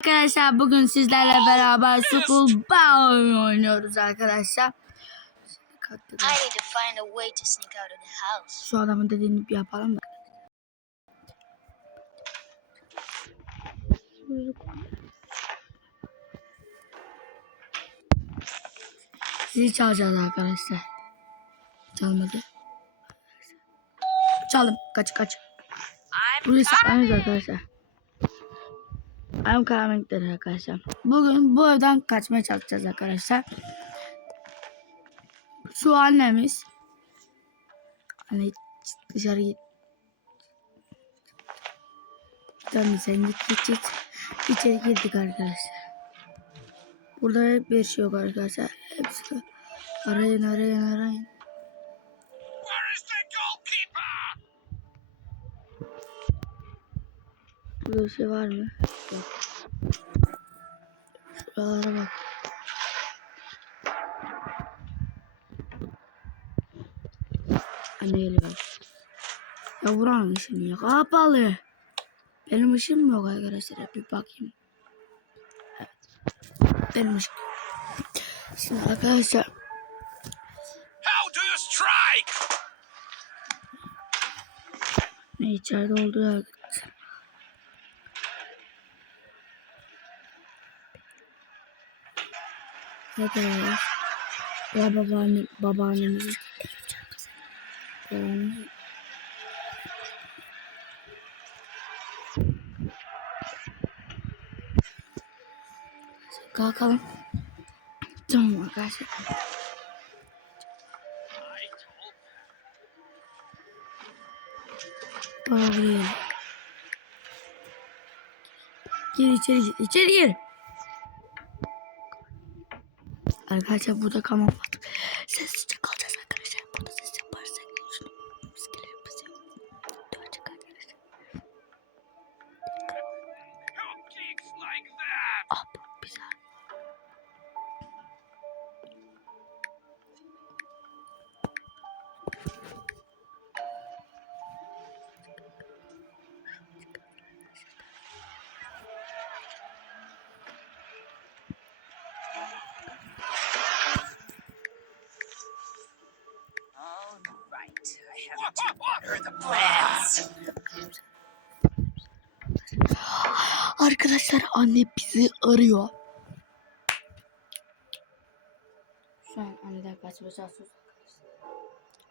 Arkadaşlar bugün sizlerle beraber School Bound oynuyoruz arkadaşlar. Şu adamın dediğini bir yapalım da. Sizi çalacağız arkadaşlar. Çalmadı. Çaldım. Kaç kaç. Burayı saklanıyoruz arkadaşlar. Ayım karanlıkları arkadaşlar. Bugün bu evden kaçmaya çalışacağız arkadaşlar. Şu annemiz. Anne dışarı git. Tamam sen git git git. İçeri girdik arkadaşlar. Burada bir şey yok arkadaşlar. Hepsi arayın arayın arayın. Burada bir şey var mı? Şuralara bak. Anne geliyor. Ya vuran ışığım ya. Kapalı. Benim ışığım yok arkadaşlar. Bir bakayım. Evet. Benim ışık. Şimdi arkadaşlar How do you strike? ne içeride olduğu Ne kadar Ya babaanne, babaannemiz. Babaannemiz. Kalkalım. Tamam arkadaşlar. Bana buraya. Gir içeri gir. İçeri gir. Arkadaşlar burada kamuflaj. Sessizce kalacağız arkadaşlar. Burada ses yaparsak şunu miskeleri yapacağız. Dönecek arkadaşlar. Who Arkadaşlar anne bizi arıyor. Şu an anneden kaçmaya çalışıyoruz.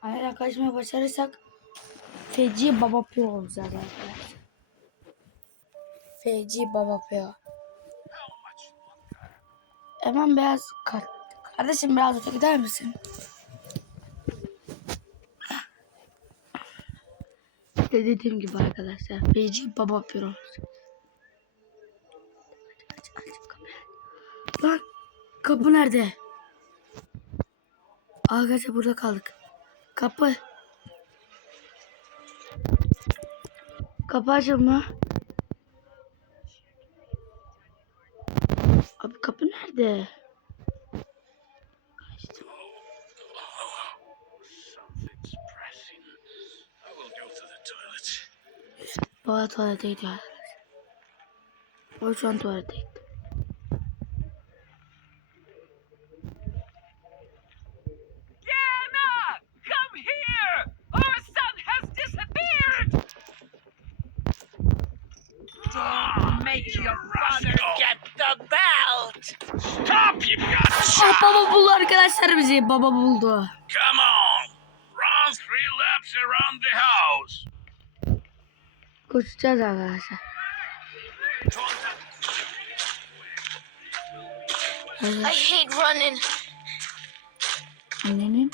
Anneden kaçmaya başarırsak feci baba pio olacağız arkadaşlar. Feci baba pio. Hemen beyaz kart. Kardeşim biraz öte gider misin? İşte dediğim gibi arkadaşlar. Feci baba kapıyı. Lan kapı nerede? Arkadaşlar burada kaldık. Kapı. Kapı açılma. Abi kapı nerede? Baba tuvalete gidiyor. O şu an tuvalete gitti. Diana, come here! Our son has disappeared! Don't make your father get the belt! Stop, you got Ah baba buldu arkadaşlar bizi. Baba buldu. Come on! Run three laps around the house! Koşacağız arkadaşlar. I hate running. Annenin.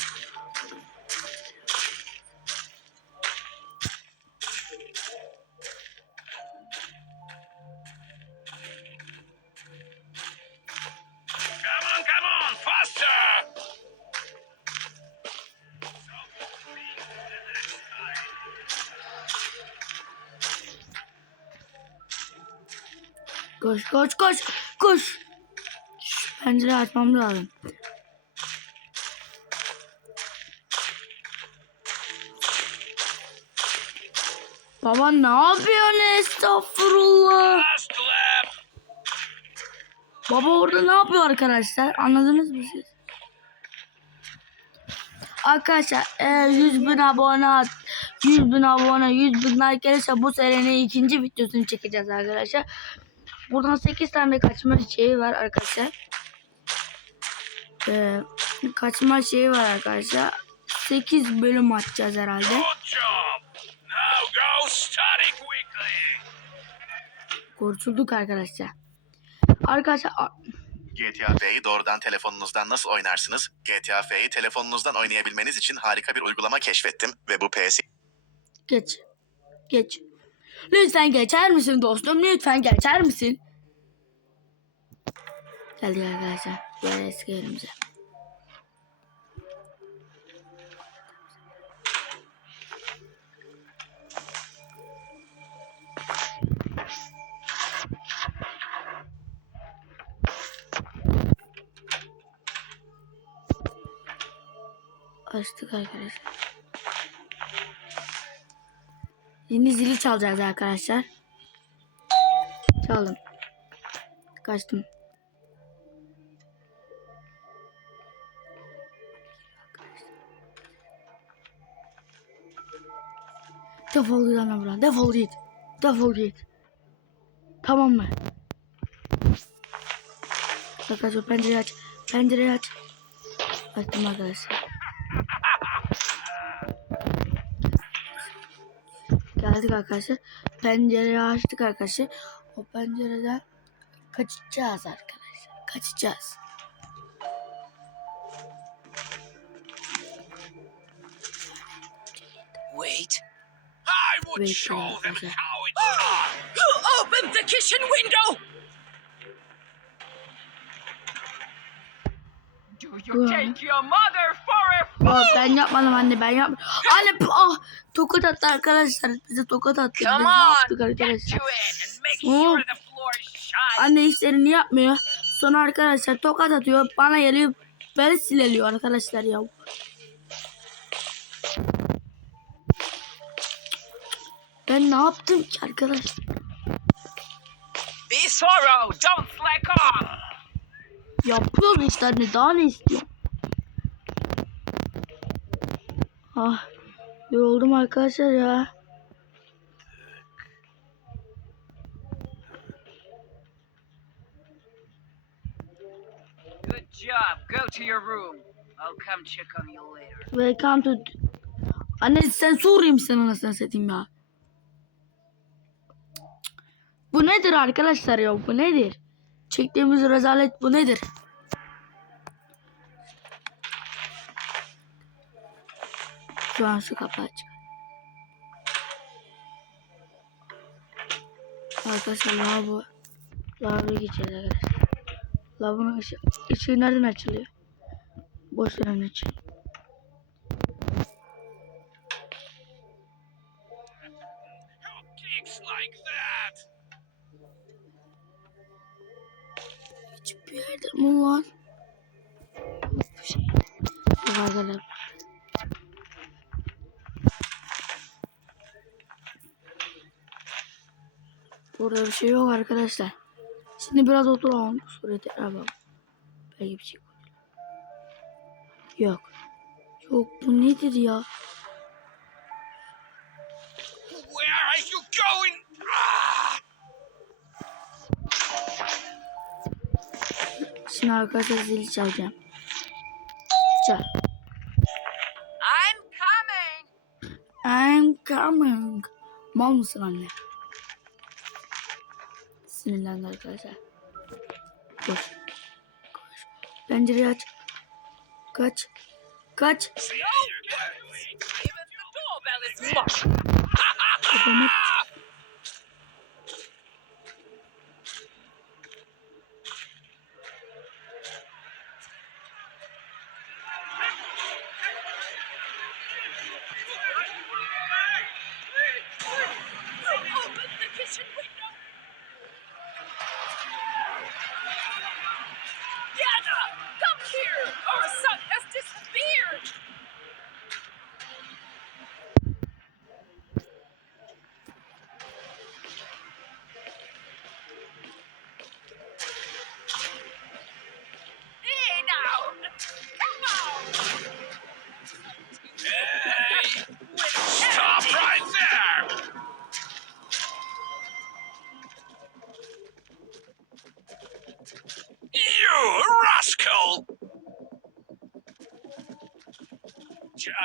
Koş koş koş koş. Şu pencereyi açmam lazım. Baba ne yapıyorsun estağfurullah. Baba orada ne yapıyor arkadaşlar? Anladınız mı siz? Arkadaşlar eğer 100 bin abone at, 100 bin abone 100 bin like gelirse bu serinin ikinci videosunu çekeceğiz arkadaşlar. Buradan 8 tane kaçma şeyi var arkadaşlar. Ee, kaçma şeyi var arkadaşlar. 8 bölüm atacağız herhalde. Kurtulduk arkadaşlar. Arkadaşlar GTA F'yi doğrudan telefonunuzdan nasıl oynarsınız? GTA F'yi telefonunuzdan oynayabilmeniz için harika bir uygulama keşfettim ve bu PS geç. Geç. Lütfen geçer misin dostum? Lütfen geçer misin? Geldik arkadaşlar. Diğer eski yerimize. Açtık arkadaşlar. Yeni zili çalacağız arkadaşlar. Çaldım. Kaçtım. Defol git lan buradan. Defol git. Defol git. Tamam mı? Arkadaşlar pencereyi aç. Pencereyi aç. Açtım arkadaşlar. Geldik arkadaşlar. Pencereyi açtık arkadaşlar. O pencereden kaçacağız arkadaşlar. Kaçacağız. Wait. I would Wait, show them how it's done. Who opened the kitchen window? Do you take your mother for a Aa, ben yapmadım anne ben yapmadım. Anne ah, tokat attı arkadaşlar. Bize tokat attı. Biz ne yaptık arkadaşlar? shines. Anne işlerini yapmıyor. Sonra arkadaşlar tokat atıyor. Bana geliyor. Beni sileliyor arkadaşlar ya. Ben ne yaptım ki arkadaşlar? Be thorough. Don't slack off. Yapıyorum işte anne daha ne istiyorum? Ah yoruldum arkadaşlar ya. Good job. Go to your room. I'll come check on you later. Welcome to... Anne sen Suriye misin anasını satayım ya? Bu nedir arkadaşlar ya bu nedir? Çektiğimiz rezalet bu nedir? Şu an şu kapı açık. Arkadaşlar lavabo. Lavaboya gideceğiz arkadaşlar. Lavabonun ışığı, ışığı nereden açılıyor? Boş veren açın. Burada bir şey yok arkadaşlar. Şimdi biraz oturalım. Sonra tekrar bakalım. Belki bir şey koyalım. Yok. Yok bu nedir ya? Where are you going? Ah! Şimdi arkadaşlar zili çalacağım. Çal. I'm coming. I'm coming. Mal mısın anne? Sinirlendi arkadaşlar. Koş. Koş. Pencereyi aç. Kaç. Kaç. See No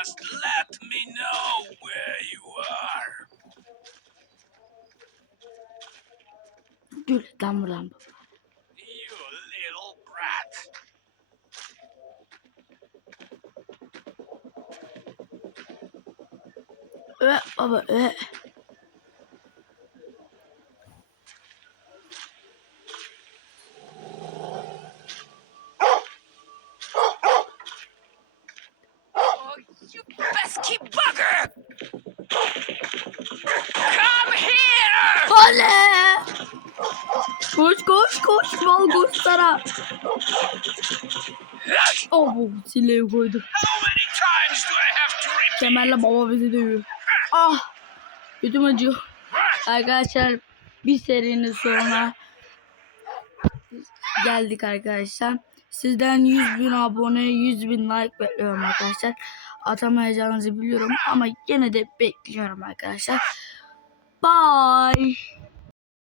Just let me know where you are. Dur lan buradan. You little brat. Ö baba ö. You pesky bugger! Come here! Oley! Koş koş koş mal koş sana. Oh bu sileği koydum. How many times do I have to repeat? Kemerle baba bizi dövüyor. Ah! Götüm acıyor. Arkadaşlar bir serinin sonuna geldik arkadaşlar. Sizden 100 bin abone, 100 bin like bekliyorum arkadaşlar. Atamayacağınızı biliyorum ama yine de bekliyorum arkadaşlar. Bye.